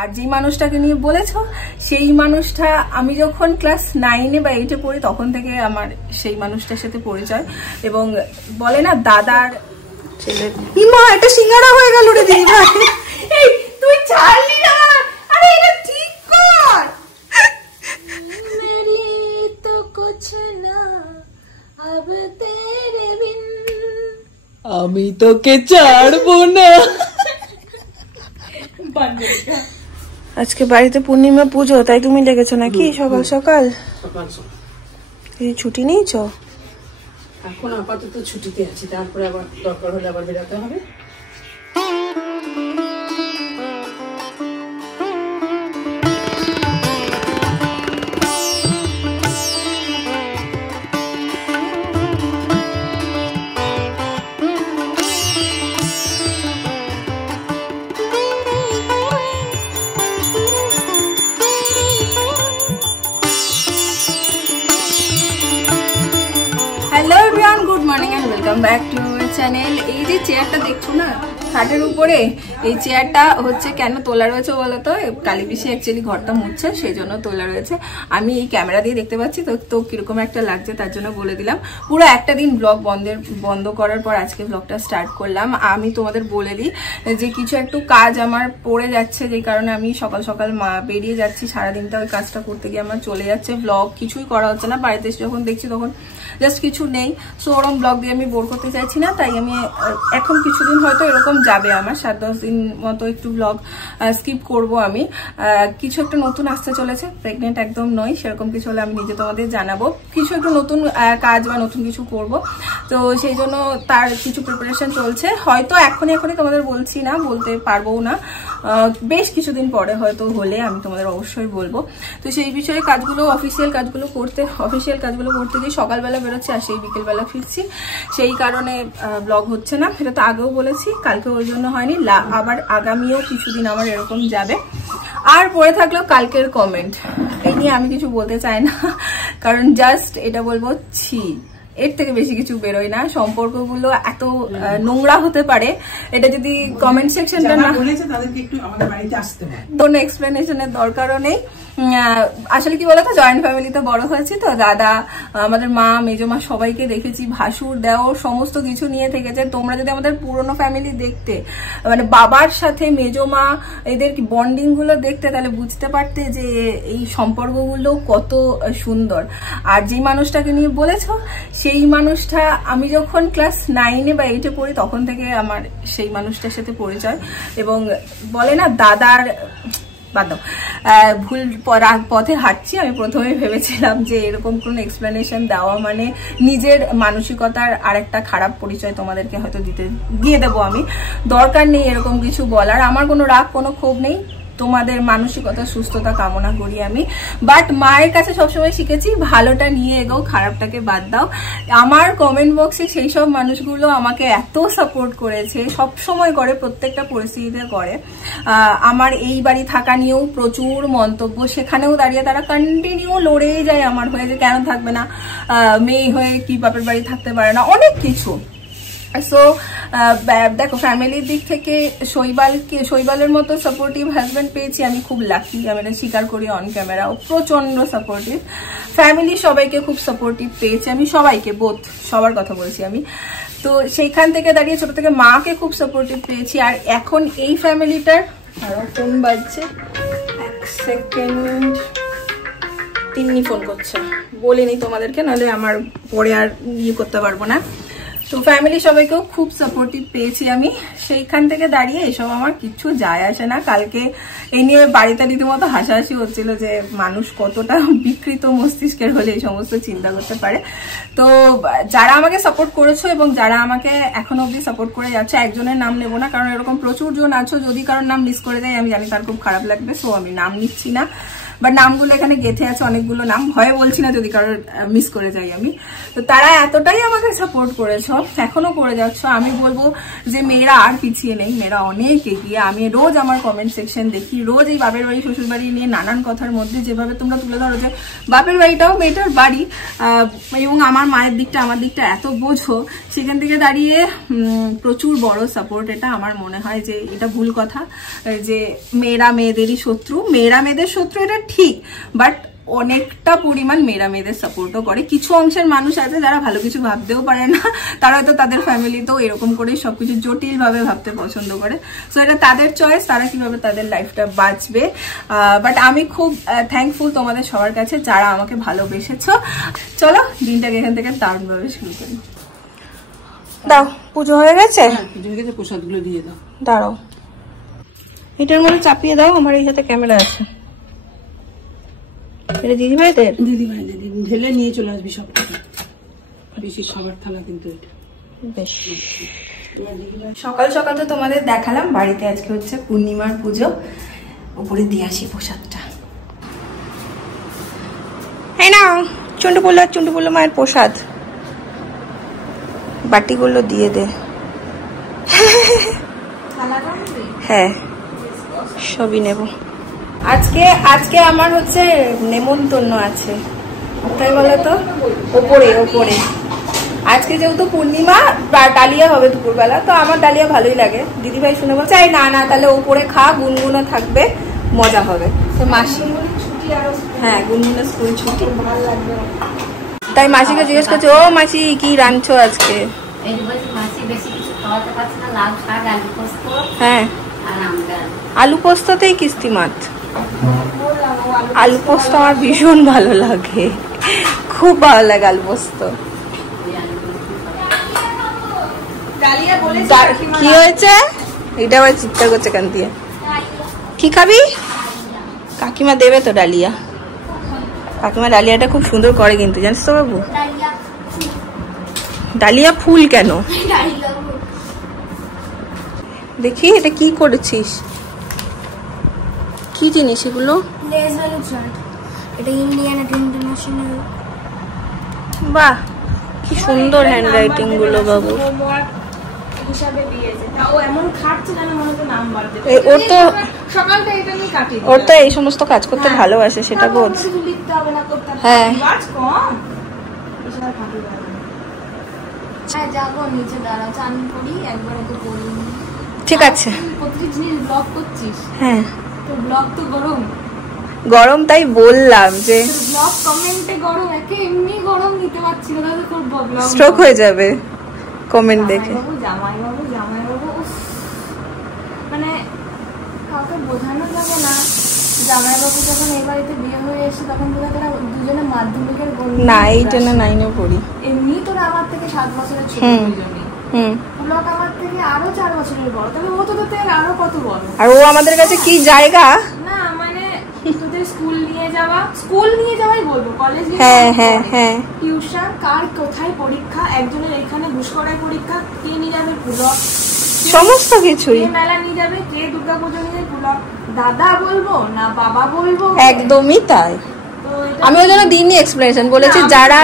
আর যে মানুষটাকে নিয়ে বলেছো সেই মানুষটা আমি যখন ক্লাস 9 বা 8 পড়ি তখন থেকে আমার সেই মানুষটার সাথে পরিচয়। এবং বলে না দাদার ছেলে ইমা এটা সিঙ্গারা হয়ে গেল রে দিদি ভাই। এই তুই ছাড়লি না, আরে এটা ঠিক কর। মেরি তো কুছ না আব তেরে বিন, আমি তোকে ছাড়বো না। আজকে বাড়িতে পূর্ণিমা পুজো, তাই তুমি ডেকেছো নাকি সকাল সকাল? ছুটি নিয়েছো? এখন আপাতত ছুটিতে আছি, তারপরে আবার দরকার হলে আবার বেরোতে হবে। Hello everyone, good morning and welcome back to my channel. এই যে চেয়ারটা দেখছো না খাটের উপরে, এই চেয়ারটা হচ্ছে কেন তোলা রয়েছে বলতো? কালী পিসি অ্যাকচুয়ালি ঘরটা মুছছে, সেই জন্য তোলা রয়েছে। আমি এই ক্যামেরা দিয়ে দেখতে পাচ্ছি তো কিরকম একটা লাগছে, তার জন্য বলে দিলাম। পুরো একটা দিন ব্লগ বন্ধ করার পর আজকে ব্লগটা স্টার্ট করলাম। আমি তোমাদের বলে দিই যে কিছু একটু কাজ আমার পড়ে যাচ্ছে, যেই কারণে আমি সকাল সকাল বেরিয়ে যাচ্ছি। সারাদিনটা ওই কাজটা করতে গিয়ে আমার চলে যাচ্ছে, ব্লগ কিছুই করা হচ্ছে না। বাড়িতে যখন দেখছি তখন জাস্ট কিছু নেই, সো ওরকম ব্লগ দিয়ে আমি বোর করতে চাইছি না। তাই আমি এখন কিছুদিন হয়তো এরকম যাবে, আমার 7-10 দিন মতো একটু ব্লগ স্কিপ করব। আমি কিছু একটা নতুন আসতে চলেছে, প্রেগনেন্ট একদম নয়, সেরকম কিছু হলে আমি নিজে তোমাদের জানাবো। কিছু একটু নতুন কাজ বা নতুন কিছু করব, তো সেই জন্য তার কিছু প্রিপারেশন চলছে। হয়তো এখনই তোমাদের বলছি না, বলতে পারবো না, বেশ কিছুদিন পরে হয়তো হলে আমি তোমাদের অবশ্যই বলবো। তো সেই বিষয়ে কাজগুলো অফিসিয়াল কাজগুলো করতে গিয়ে সকালবেলা বেরোচ্ছি আর সেই বিকেলবেলা ফিরছি, সেই কারণে ব্লগ হচ্ছে না। সেটা তো আগেও বলেছি, কালকে ওই জন্য হয়নি। আবার আগামীও কিছুদিন আমার এরকম যাবে। আর পরে থাকলো কালকের কমেন্ট, এই নিয়ে আমি কিছু বলতে চাই না, কারণ জাস্ট এটা বলবো ছি, এর থেকে বেশি কিছু বেরোয় না। সম্পর্কগুলো এত নোংরা হতে পারে, এটা যদি কমেন্ট সেকশনটা না বলেছে তাদেরকে একটু আমাদের বাড়িতে আসতে হবে, কোনো এক্সপ্লেনেশনের দরকারও নেই। আসলে কি বলতো, জয়েন্ট ফ্যামিলিতে বড় হয়েছি তো, দাদা, আমাদের মা, মেজমা সবাইকে দেখেছি, ভাসুর দেওর সমস্ত কিছু নিয়ে থেকেছে। তোমরা যদি আমাদের পুরনো ফ্যামিলি দেখতে, মানে বাবার সাথে মেজমা এদের বন্ডিং গুলো দেখতে, তাহলে বুঝতে পারতে যে এই সম্পর্কগুলো কত সুন্দর। আর যে মানুষটাকে নিয়ে বলেছো সেই মানুষটা আমি যখন ক্লাস 9 বা 8 পড়ি তখন থেকে আমার সেই মানুষটার সাথে পরিচয়। এবং বলে না দাদার ভুল পথে হাঁটছি। আমি প্রথমে ভেবেছিলাম যে এরকম কোন এক্সপ্লেনেশন দেওয়া মানে নিজের মানসিকতার আরেকটা খারাপ পরিচয় তোমাদেরকে হয়তো দিয়ে দেবো। আমি দরকার নেই এরকম কিছু বলার, আমার কোনো রাগ কোনো ক্ষোভ নেই, তোমাদের মানসিকতা সুস্থতা কামনা করি আমি। বাট মায়ের কাছে সবসময় শিখেছি ভালোটা নিয়ে এগো, খারাপটাকে বাদ দাও। আমার কমেন্ট বক্সে সেই সব মানুষগুলো আমাকে এত সাপোর্ট করেছে, সব সময় করে, প্রত্যেকটা পরিস্থিতিতে করে। আমার এই বাড়ি থাকা নিয়েও প্রচুর মন্তব্য, সেখানেও দাঁড়িয়ে তারা কন্টিনিউ লড়েই যায় আমার হয়ে, যে কেন থাকবে না, মেয়ে হয়ে কি বাপের বাড়ি থাকতে পারে না, অনেক কিছু। সো দেখো, ফ্যামিলির দিক থেকে শৈবালের মতো সাপোর্টিভ হাজব্যান্ড পেয়েছি, আমি খুব লাকি। আমি এটা স্বীকার করি অন ক্যামেরা, ও প্রচন্ড সাপোর্টিভ। ফ্যামিলি সবাইকে খুব সাপোর্টিভ পেয়েছি আমি, সবাইকে, সবার কথা বলছি আমি। তো সেইখান থেকে দাঁড়িয়ে ছোট থেকে মাকে খুব সাপোর্টিভ পেয়েছি। আর এখন এই ফ্যামিলিটার ফোন বাজছে, 1 সেকেন্ড, তিন্নি ফোন করছে, বলিনি তোমাদেরকে, নাহলে আমার পরে আর করতে পারবো না। তো ফ্যামিলি সবাইকেও খুব সাপোর্টিভ পেয়েছি আমি। সেইখান থেকে দাঁড়িয়ে এসব আমার কিছু যায় আসে না। কালকে এই নিয়ে বাড়িতে রীতিমতো হাসাহাসি হচ্ছিল যে মানুষ কতটা বিকৃত মস্তিষ্কের হলে এই সমস্ত চিন্তা করতে পারে। তো যারা আমাকে সাপোর্ট করেছো এবং যারা আমাকে এখনো অব্দি সাপোর্ট করে যাচ্ছে, একজনের নাম নেবো না, কারণ এরকম প্রচুর জন আছো, যদি কারোর নাম মিস করে দেয় আমি জানি তার খুব খারাপ লাগবে, সো আমি নাম নিচ্ছি না। বাট নামগুলো এখানে গেঁথে আছে, অনেকগুলো নাম, ভয়ে বলছি না যদি কারোর মিস করে যাই আমি। তো তারা এতটাই আমাকে সাপোর্ট করেছো, এখনো করে যাচ্ছ। আমি বলবো যে মেয়েরা আর পিছিয়ে নেই, মেয়েরা অনেক এগিয়ে। আমি রোজ আমার কমেন্ট সেকশন দেখি, রোজ এই বাপের বাড়ি শ্বশুর বাড়ি নিয়ে নানান কথার মধ্যে যেভাবে তোমরা তুলে ধরো যে বাপের বাড়িটাও মেয়েটার বাড়ি, এবং আমার মায়ের দিকটা আমার দিকটা এত বোঝো, সেখান থেকে দাঁড়িয়ে প্রচুর বড় সাপোর্ট। এটা আমার মনে হয় যে এটা ভুল কথা যে মেয়েরা মেয়েদেরই শত্রু। মেয়েরা মেয়েদের শত্রু এটা ঠিক, বাট অনেকটা পরিমাণ মেয়েরা মেয়েদের সাপোর্টও করে। কিছু অংশের মানুষ আছে যারা ভালো কিছু ভাবতেও পারে না, তারা হয়তো তাদের ফ্যামিলিতেও এরকম করে সবকিছু জটিলভাবে ভাবতে পছন্দ করে। সো এটা তাদের চয়েস, তারা কিভাবে তাদের লাইফটা বাঁচবে। বাট আমি খুব থ্যাঙ্কফুল তোমাদের সবার কাছে যারা আমাকে ভালোবেসেছ। চলো দিনটাকে এখান থেকে দারুণভাবে শুরু করি। দাও, পুজো হয়ে গেছে? পুজো হয়ে গেছে, প্রসাদগুলো দিয়ে দাও। দাঁড়াও, এটার মধ্যে চাপিয়ে দাও, আমার এই হাতে ক্যামেরা আছে। এটা দিদিভাইদের? দিদিভাইদের ঢেলে নিয়ে চলে আসবি সব কিছু, বেশি খাবার থালা কিন্তু এটা বেশ। সকাল সকাল তো তোমাদের দেখালাম, বাড়িতে আজকে হচ্ছে পূর্ণিমার পুজো। উপরে দিয়ে আসি প্রসাদটা। এই নাও চুন্টু মায়ের প্রসাদ, বাটিগুলো দিয়ে দে। হ্যাঁ, সবই নেব। আজকে আমার হচ্ছে নেমন্তন্ন আছে, তাই বলো তো। ওপরে আজকে যেহেতু পূর্ণিমা, ডালিয়া হবে দুপুরবেলা, তো আমার ডালিয়া ভালোই লাগে। দিদিভাই শুনে বলছে না তাহলে ওপরে খা, গুনগুনো থাকবে, মজা হবে। তো মাসি, হ্যাঁ গুনগুনো স্কুল ছুটি, ভালো লাগবে। তাই মাসিকে জিজ্ঞেস করছে, ও মাসি কি রাঁধছো আজকে? হ্যাঁ, আলু পোস্ততেই কিস্তি মাছ। আলু পোস্ত আমার ভীষণ ভালো লাগে, খুব ভালো লাগে আলু পোস্ত। কি হয়েছে? এটা আবার চিৎকার করছে কান দিয়ে। কি খাবি? কাকিমা দেবে তো ডালিয়া। কাকিমা ডালিয়াটা খুব সুন্দর করে কিন্তু, জানিস তো বাবু? ডালিয়া ফুল কেন? দেখি এটা কি করেছিস, কি জিনিস এগুলো? বাহ, কি সুন্দর হ্যান্ড রাইটিং গুলো বাবু। ওর তো এই সমস্ত কাজ করতে ভালোবাসে, সেটা বোঝ। হ্যাঁ, ঠিক আছে। হ্যাঁ, গরম তাই বললাম যে স্ট্রোক হয়ে যাবে কমেন্ট দেখে। মানে কাউকে বোঝানো যাবে না, জামাইবাবু যখন এই বাড়িতে বিয়ে হয়ে এসে তখন থেকে তারা দুজনে মাধ্যমিকের না 8 না 9 পড়ি। এমনি তোরা আমার থেকে 7 বছরের ছোট দুজনে। ব্লক আমার থেকে আরো 4 বছরের বড়, তবে ও তো তোদের আরো কত বড়। আর ও আমাদের কাছে কি জায়গা না, মানে তোদের স্কুল নিয়ে যাওয়াই বলবো, কলেজ নিয়ে। হ্যাঁ, টিউশন, কার কোথায় পরীক্ষা, একজনের এখানে ঘুষকরায় পরীক্ষা, কে নিয়ে যাবে ব্লক, সমস্ত কিছুই। মেলা নিয়ে যাবে, কে দুর্গা পুজো নিয়ে ব্লক, দাদা বলবো না বাবা বলবো। একদমই তাই। আমি ওই জন্য দিনই এক্সপ্লেনেশন বলেছি, যারা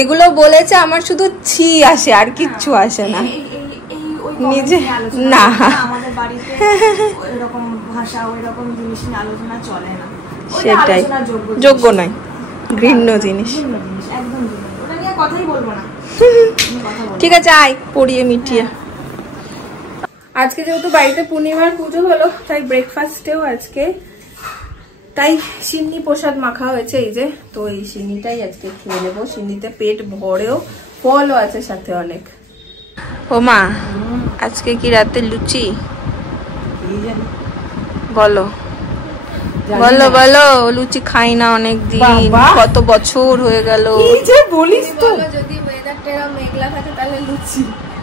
এগুলো বলেছে আমার শুধু ছি আসে, আর কিচ্ছু আসে না। নিজে না, আমাদের বাড়িতে এরকম ভাষা, ওই রকম জিনিস নিয়ে আলোচনা চলে না, সেটাই যোগ্য নয়, ঘৃণ্য জিনিস, একদম ওটা নিয়ে কথাই বলবো না। ঠিক আছে, আয় পড়িয়ে মিটিয়ে। আজকে যেহেতু বাড়িতে পূর্ণিমার পুজো হলো, তাই ব্রেকফাস্টেও আজকে তাই সিন্নি প্রসাদ মাখা হয়েছে, এই যে। তো এই সিন্নিটাই আজকে খেয়ে নেবো, সিন্নিতে পেট ভরেও, ফলও আছে সাথে অনেক। ও মা, আজকে কি রাতে লুচি? বলো বলো বলো, লুচি খাই না অনেক দিন, কত বছর হয়ে গেল। বলিস তো, যদি ওয়েদারটা মেঘলা থাকে তাহলে লুচি,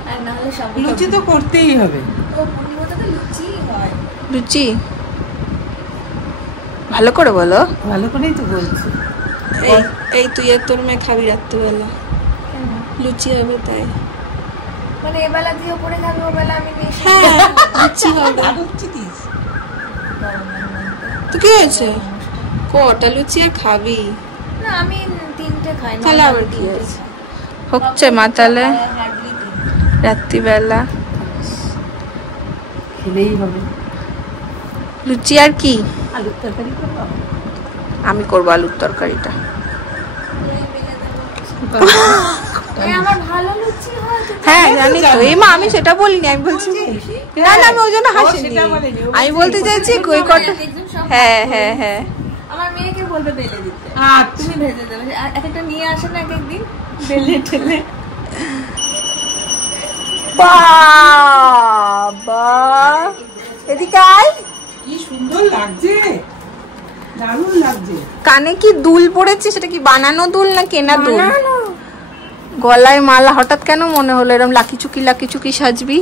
আর না হলে সব লুচি তো করতেই হবে। লুচি ভালো করে বলো। ভালো করেই তো বলছি। এই তুই আর তোর মেয়ে খাবি রাত্রিবেলা, লুচি হবে তাই। মানে এবেলা দিয়ে পড়ে খাবি, ওবেলা আমি লুচি হবে। তো কি হয়েছে, কটা লুচি আর খাবি? না, আমি 3টে খাই না। তাহলে আবার কি হচ্ছে? হচ্ছে মা, তাহলে রাত্রিবেলা খেলেই হবে। লুচি আর কি? আলুর তরকারি করবো। আমি করবো আলুর তরকারিটা। হ্যাঁ জানি তো, এই মা আমি সেটা বলিনি, আমি বলছি না না, আমি ওই জন্য হাসিনি, আমি বলতে চাইছি কই কটা। হ্যাঁ হ্যাঁ হ্যাঁ, আমার মেয়েকে বলবে বেলে দিতে, তুমি ভেজে দেবে। এক একটা নিয়ে আসে না এক একদিন বেলে ঠেলে। বাবা এদিকে আয়, কি সুন্দর লাগছে, দারুণ লাগছে। কানে কি দুল পড়েছে? সেটা কি বানানো দুল না কেনা দুল? গলায় মালা হঠাৎ কেন মনে হলো এরকম লাকি চুকি সাজবি?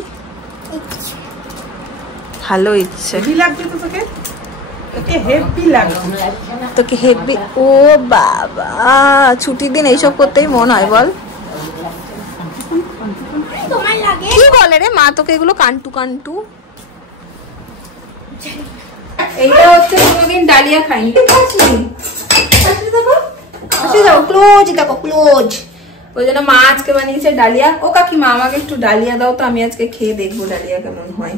ভালো ইচ্ছে লাগছে তো তোকে, তোকে হেভি লাগছে, তোকে হেভি। ও বাবা, ছুটির দিন এইসব করতেই মন হয় বল। কি বলে রে মা তোকে এগুলো? কান্টু এইটা হচ্ছে কোনোদিন ডালিয়া খাইনি। ক্লোজ দেখো ক্লোজ, ওই জন্য মা আজকে বানিয়েছে ডালিয়া। ও কাকিমা আমাকে একটু ডালিয়া দাও তো, আমি আজকে খেয়ে দেখবো ডালিয়া কেমন হয়।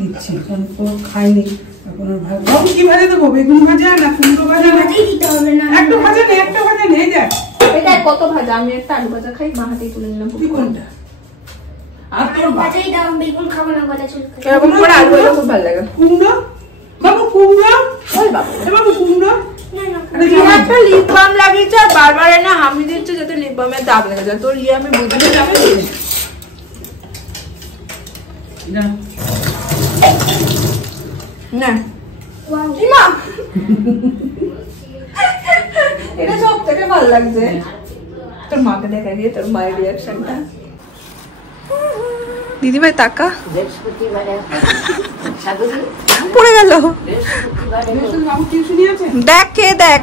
দিচ্ছি খাইনি। কি ভাজা দেবো? বেগুন ভাজা না কুমড়ো ভাজা? একটু ভাজা নেই, একটা ভাজা নেই। দেখ এটা কত ভাজা, আমি একটা আলু ভাজা খাই, মা হাতেই তুলে নিলাম। কোনটা? আর তোর ভাজাই দাও, বেগুন খাবো না, গলা চুলকায়। এরকম করে আলু ভাজা খুব ভালো লাগে। কুমড়ো বাবু, কুমড়ো ওই বাবা, বাবু কুমড়ো। একটা লিপ বাম লাগিয়েছে আর বারবার না হামি দিচ্ছে যাতে লিপ বামের দাগ লেগে যায়। তোর ইয়ে আমি বুঝতে যাবে না না মা, এটা সব থেকে ভালো লাগছে। তোর মাকে দেখা গিয়ে তোর মায়ের রিয়াকশনটা। দিদিভাই টাকা পড়ে গেল, দেখ কে দেখ।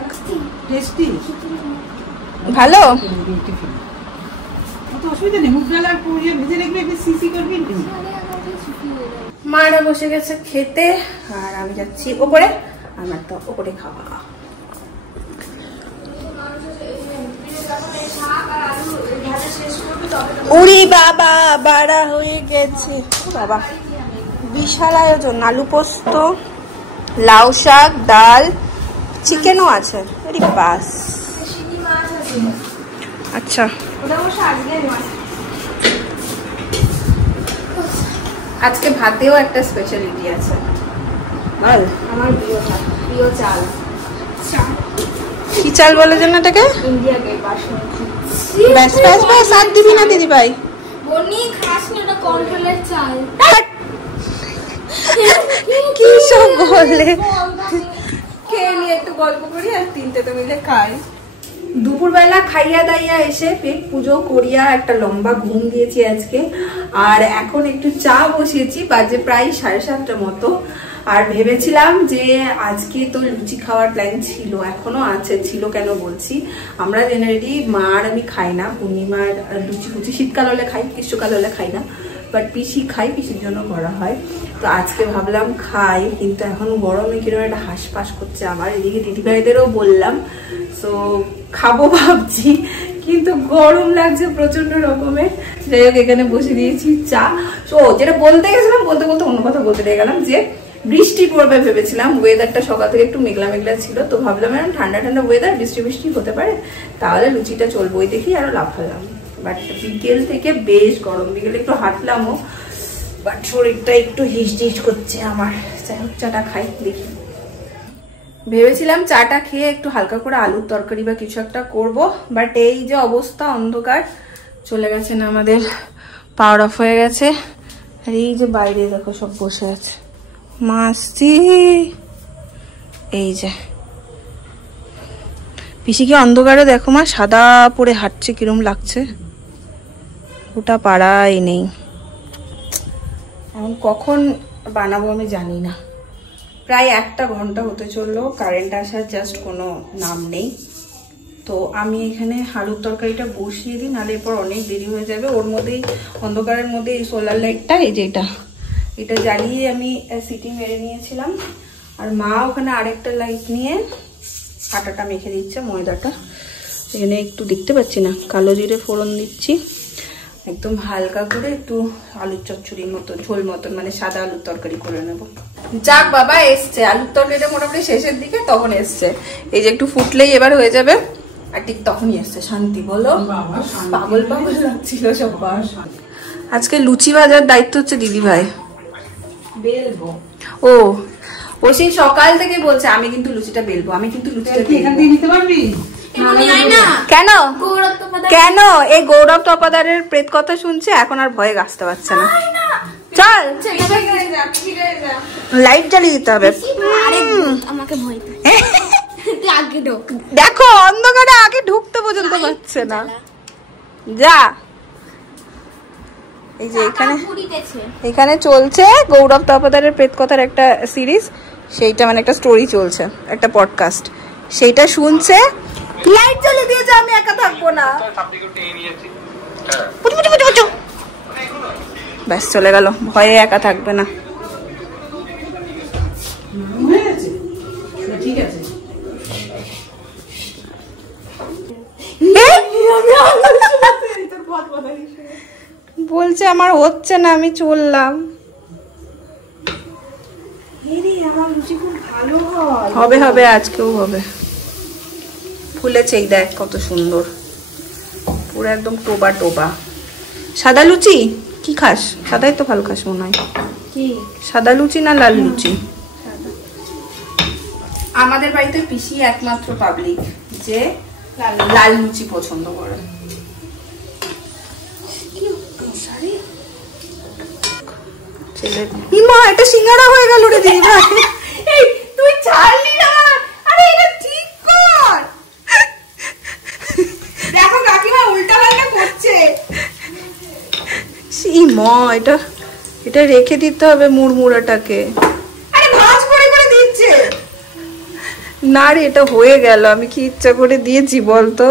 ভালো মারা বসে গেছে খেতে আর আমি যাচ্ছি ওপরে, আমার তো ওপরে খাওয়া। উড়ি বাবা, বাড়া হয়ে গেছে বাবা। বিশাল আয়োজন, আলু পোস্ত, লাউ শাক, ডাল, চিকেনও আছে। বাস আচ্ছা, আজকে ভাতেও একটা স্পেশালিটি আছে। বল, আমার প্রিয় ভাত, প্রিয় চাল। কি চাল বলে যেন এটাকে? India Gate basmati. ব্যাস ব্যাস ব্যাস, আর দিবি না দিদি ভাই। বনি খাস না, ওটা কন্ট্রোলের চাল। কি সব বলে, খেয়ে নিয়ে একটু গল্প করি আর তিনটে মিলে খাই। দুপুরবেলা খাইয়া দাইয়া এসে পেট পুজো করিয়া একটা লম্বা ঘুম দিয়েছি আজকে, আর এখন একটু চা বসিয়েছি, বাজে প্রায় 7:30 মতো। আর ভেবেছিলাম যে আজকে তো লুচি খাওয়ার প্ল্যান ছিল, এখনো আছে, ছিল কেন বলছি, আমরা জেনারেলি মা আর আমি খাই না পূর্ণিমার লুচি ফুচি, শীতকাল হলে খাই, গ্রীষ্মকাল হলে খাই না, বাট পিসি খাই, পিসির জন্য করা হয়। তো আজকে ভাবলাম খাই, কিন্তু এখন গরমে কিরকম একটা হাঁসফাঁস করছে আমার। এদিকে দিদিভাইদেরও বললাম, তো খাবো ভাবছি, কিন্তু গরম লাগছে প্রচন্ড রকমের। যাই হোক, এখানে বসে দিয়েছি চা। তো যেটা বলতে গেছিলাম, বলতে বলতে অন্য কথা বলতে দিয়ে গেলাম, যে বৃষ্টি পড়বে ভেবেছিলাম। ওয়েদারটা সকাল থেকে একটু মেঘলা মেঘলা ছিল, তো ভাবলাম এখন ঠান্ডা ঠান্ডা ওয়েদার, বৃষ্টি বৃষ্টি হতে পারে, তাহলে লুচিটা চলবো, ওই দেখি আরো লাভ ফেললাম। বাট বিকেল থেকে বেশ গরম, বিকেলে একটু হাঁটলামও, বাট শরীরটা একটু হিস করছে আমার। যাই হোক, চাটা খাই দেখি। ভেবেছিলাম চাটা খেয়ে একটু হালকা করে আলুর তরকারি বা কিছু একটা করবো, বাট এই যে অবস্থা, অন্ধকার চলে গেছে না, আমাদের পাওয়ার অফ হয়ে গেছে। আর এই যে বাইরে দেখো সব বসে আছে, মাসি এই যে পিসিকে অন্ধকারে দেখো মা, সাদা পরে হাঁটছে, কিরম লাগছে, ওটা পাড়াই নেই। এখন কখন বানাবো আমি জানি না, প্রায় 1 ঘন্টা হতে চললো, কারেন্ট আসার জাস্ট কোনো নাম নেই। তো আমি এখানে আলুর তরকারিটা বসিয়ে দিই, নাহলে এরপর অনেক দেরি হয়ে যাবে। ওর মধ্যেই অন্ধকারের মধ্যে এই সোলার লাইটটা, এই যে এটা জ্বালিয়ে আমি সিটি মেরে নিয়েছিলাম। আর মা ওখানে আরেকটা লাইট নিয়ে আটাটা মেখে দিচ্ছে, ময়দাটা। এখানে একটু দেখতে পাচ্ছি না, কালো জিরে ফোড়ন দিচ্ছি একদম হালকা করে, একটু আলুর চচ্চড়ির মতো ঝোল মতন, মানে সাদা আলুর তরকারি করে নেব। যাক বাবা, এসছে আলুর তরকারিটা মোটামুটি শেষের দিকে, তখন এসছে। এই যে একটু ফুটলেই এবার হয়ে যাবে, আর ঠিক তখনই এসছে। শান্তি বলো, পাগল পাগল লাগছিল সব। আজকে লুচি ভাজার দায়িত্ব হচ্ছে দিদি ভাই। বেলবো ও সেই সকাল থেকে বলছে আমি কিন্তু লুচিটা বেলবো, আমি কিন্তু লুচিটা এখান থেকে নিতে পারবি? কেন কেন এই গৌরব তপাদারের প্রেত কথা শুনছে, এখন আর ভয়ে গাছতে পারছে না। চল লাইট জ্বালিয়ে দিতে হবে। আমাকে ভয় দেখো অন্ধকারে আগে ঢুকতে পর্যন্ত পারছে না। যা, এই যে এখানে চলছে গৌরব তপাদারের প্রেত কথার একটা সিরিজ, সেইটা মানে একটা স্টোরি চলছে, একটা পডকাস্ট, সেইটা শুনছে। লাইট জ্বালিয়ে দিয়েছে, আমি একা থাকবো না। ব্যাস চলে গেল, ভয়ে একা থাকবে না। ঠিক আছে, বলছে আমার হচ্ছে না, আমি চললাম। হবে হবে, আজকেও হবে। ফুলেছে, এই দেখ কত সুন্দর, পুরো একদম টোবা টোবা। সাদা লুচি কি খাস? সাদাই তো ভালো খাস মনে হয়। কি সাদা লুচি না লাল লুচি? আমাদের বাড়িতে পিসি একমাত্র পাবলিক যে লাল লুচি পছন্দ করে। এটা সিঙ্গারা হয়ে গেল রে দিদি ভাই। তুই ছাড়লি না, আরে এটা ঠিক কর। দেখো কাকিমা উল্টা পাল্টা করছে। এটা রেখে দিতে হবে মুড়মুড়াটাকে। আরে ভাঁজ করে করে দিচ্ছে না রে, এটা হয়ে গেল, আমি কি ইচ্ছা করে দিয়েছি বলতো?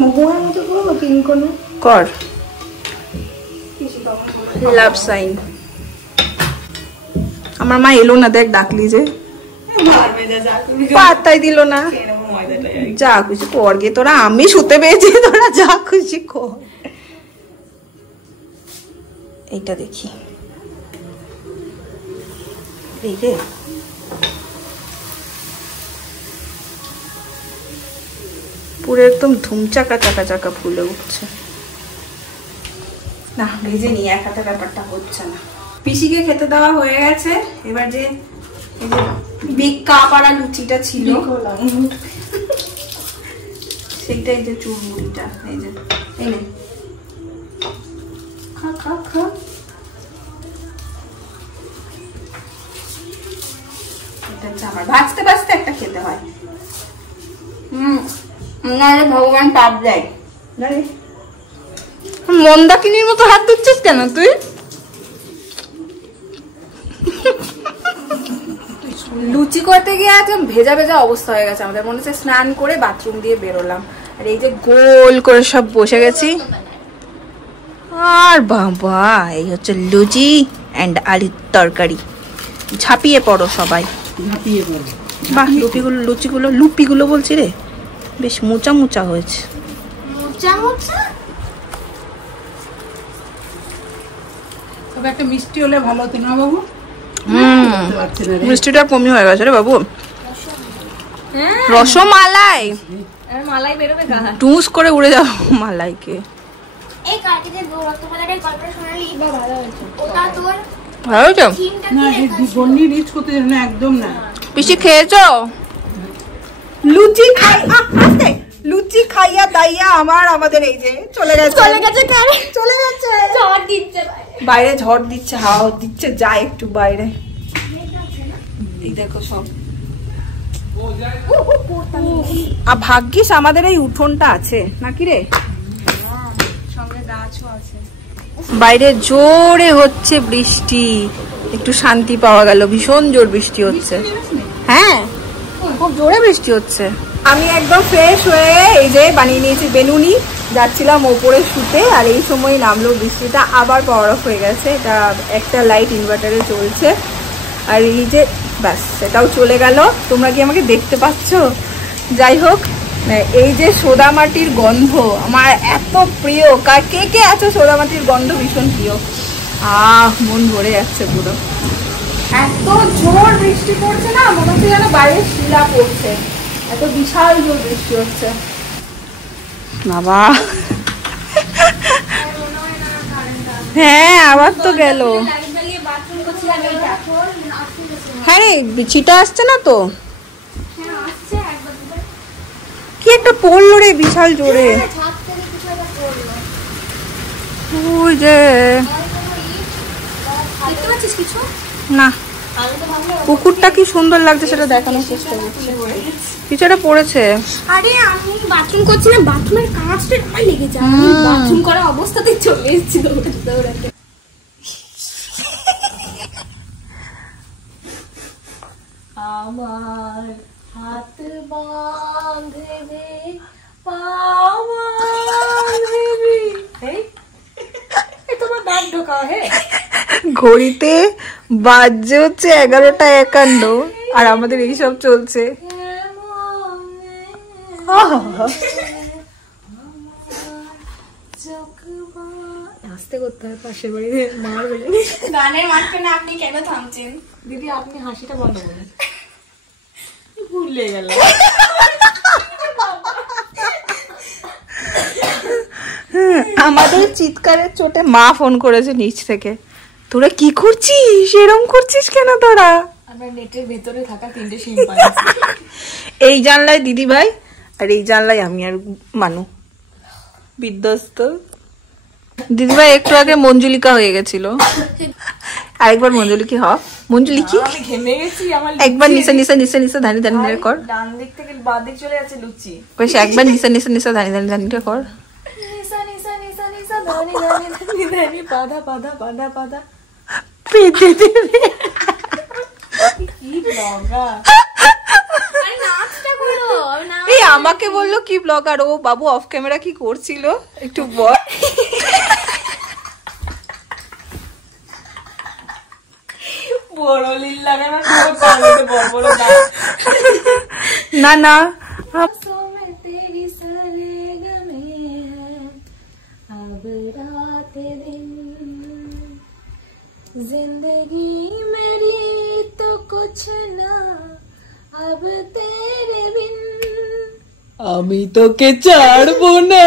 মহুয়ার মতো করবো, কিনকোনো কর, লাভ সাইন। আমার মা এলো না, দেখ ডাকলি যে পাত্তাই দিল না। যা খুশি কর গে তোরা, আমি শুতে পেয়েছি, তোরা যা খুশি কর। এইটা দেখি, এই রে পুরো একদম ধুমচাকা চাকা চাকা ফুলে উঠছে। না ভেজে নি, এক হাতে ব্যাপারটা হচ্ছে না। পিসিকে খেতে দেওয়া হয়ে গেছে। এবার যে এই যে বিগ কাপাড়া লুচিটা ছিল সেইটা, এই যে চুরমুড়িটা, এই যে এনে খা খা খা। এটা হচ্ছে আমার, ভাজতে ভাজতে একটা খেতে হয়। নাহলে ভগবান পাপ দেয়। মন্দাকিনীর মতো হাত ধুচ্ছিস কেন তুই? লুচি করতে গিয়ে একদম ভেজা ভেজা অবস্থা হয়ে গেছে আমাদের, মনে হচ্ছে স্নান করে বাথরুম দিয়ে বেরোলাম। আর এই যে গোল করে সব বসে গেছি। আর বাবা, এই হচ্ছে লুচি এন্ড আলুর তরকারি। ঝাঁপিয়ে পড়ো সবাই, ঝাঁপিয়ে পড়ো। বাহ, লুপিগুলো বলছি রে, বেশ মোচা মোচা হয়েছে। তবে একটা মিষ্টি হলে ভালো হতো না বাবু? মিষ্টিটা কমই হয়ে গেছে রে বাবু। রসমালাই মালাই বেরোবে গা, টুস করে উড়ে যাও মালাইকে। এই কালকে যে গৌরবতপাদারের গল্পটা শোনালি, ভালো হয়েছে। ওটা তোর ভালো হয়েছে না, গন্ডি রিচ করতে জানি না একদম না। পিসি খেয়েছো? লুচি খাই, আস্তে লুচি খাইয়া দাইয়া আমাদের এই যে চলে গেছে ঝড় দিচ্ছে বাইরে, ঝড় দিচ্ছে, হাওয়া দিচ্ছে, যায় একটু বাইরে। এই দেখো সব, আর ভাগ্যিস আমাদের এই উঠোনটা আছে নাকি রে, সঙ্গে গাছও আছে। বাইরে জোরে হচ্ছে বৃষ্টি, একটু শান্তি পাওয়া গেল। ভীষণ জোর বৃষ্টি হচ্ছে, হ্যাঁ খুব জোরে বৃষ্টি হচ্ছে। আমি একদম ফ্রেশ হয়ে এই যে বানিয়ে নিয়েছি বেনুনি, যাচ্ছিলাম ওপরে শুতে, আর এই সময় নামলো বৃষ্টিটা, আবার পাওয়ার অফ হয়ে গেছে। এটা একটা লাইট ইনভার্টারে চলছে, আর এই যে ব্যাস সেটাও চলে গেল। তোমরা কি আমাকে দেখতে পাচ্ছ? যাই হোক, এই যে সোদা মাটির গন্ধ আমার এত প্রিয়। কে কে আছো সোদা মাটির গন্ধ ভীষণ প্রিয়? মন ভরে যাচ্ছে পুরো। এত জোর বৃষ্টি পড়ছে না, মনে হচ্ছে যেন বাইরে শিলা পড়ছে, এত বিশাল জোর বৃষ্টি হচ্ছে বাবা। হ্যাঁ আবার তো গেল। হ্যাঁ রে চিটা আসছে না তো, কি একটা পড়লো রে বিশাল জোরে। ওই যে না পুকুরটা কি সুন্দর লাগছে সেটা দেখানোর চেষ্টা করছি। কিছু একটা পড়েছে। আরে আমি বাথরুম করছিলাম, বাথরুমের কাঁচটা আমার লেগেছে, আমি বাথরুম করা অবস্থাতে চলে এসেছি দৌড়াতে। আমার হাত বাঁধবে পা বাঁধবে, তোমার দাঁত ঢোকাও। হে ঘড়িতে বাজছে হচ্ছে 11টা 51 আর আমাদের এইসব চলছে। আস্তে করতে হয়, পাশের বাড়ি মার বলে। গানের মাঝখানে আপনি কেন থামছেন দিদি? আপনি হাসিটা বন্ধ করেন, ভুলে গেল। আমাদের চিৎকারের চোটে মা ফোন করেছে নিচ থেকে, তোরা কি করছিস, এরম করছিস কেন তোরা? আমরা নেটের ভেতরে থাকা 3টে সিম পাইছি। এই জানলায় দিদি ভাই আর এই জানলায় আমি আর মানু বিধ্বস্ত। দিদি ভাই একটু আগে মঞ্জুলিকা হয়ে গেছিল, আরেকবার মঞ্জুলিকি হ। মঞ্জুলিকি আমি ঘেমে গেছি। আমার একবার নিচে নিচে নিচে নিচে ধানি ধানি ধানি কর। ডান দিক থেকে বাঁ দিক চলে যাচ্ছে লুচি। বেশ একবার নিচে নিচে নিচে ধানি ধানি ধানি কর। নিসা নিসা নিসা নিসা ধানি ধানি ধানি ধানি পাদা পাদা পাদা পাদা পেতে দেবে। কি ব্লগা! আরে নাচটা করো না। এই আমাকে বললো কি blogger, O Babu of camera কি করছিল একটু বল। বড় লীল লাগানো বড় বড় না না तेरी सरगमे हैं अब रात दिन, जिंदगी मेरी तो कुछ ना अब तेरे बिन, আমি তোকে ছাড়বো না।